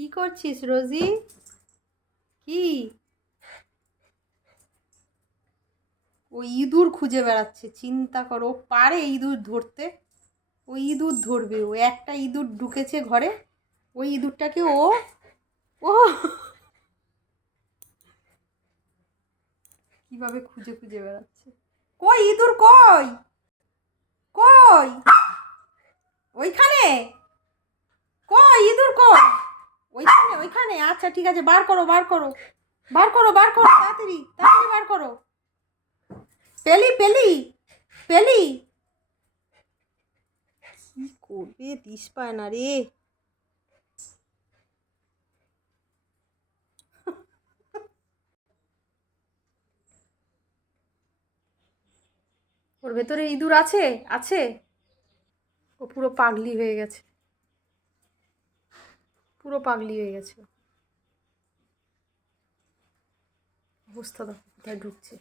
কি করছিস রোজি? কি? ও ইঁদুর খুঁজে বেড়াচ্ছে, চিন্তা করো। ও পারে ইঁদুর ধরতে? ও ইঁদুর ধরবে। ও একটা ইঁদুর ঢুকেছে ঘরে, ওই ইঁদুরটাকে ও ও কিভাবে খুঁজে খুঁজে বেড়াচ্ছে। কই ইঁদুর কই? কই? ওইখানে? কই ইঁদুর কই? ওইখানে ওইখানে, আচ্ছা ঠিক আছে, বার করো বার করো বার করো বার করো, তাড়াতাড়ি তাড়াতাড়ি বার করো। পেলি পেলি পেলি? কি করবে, দিস পায় না রে। ওর ভেতরে ইঁদুর আছে? আছে? ও পুরো পাগলি হয়ে গেছে, পুরো পাগলি হয়ে গেছে। অবস্থা দেখো কোথায় ঢুকছে।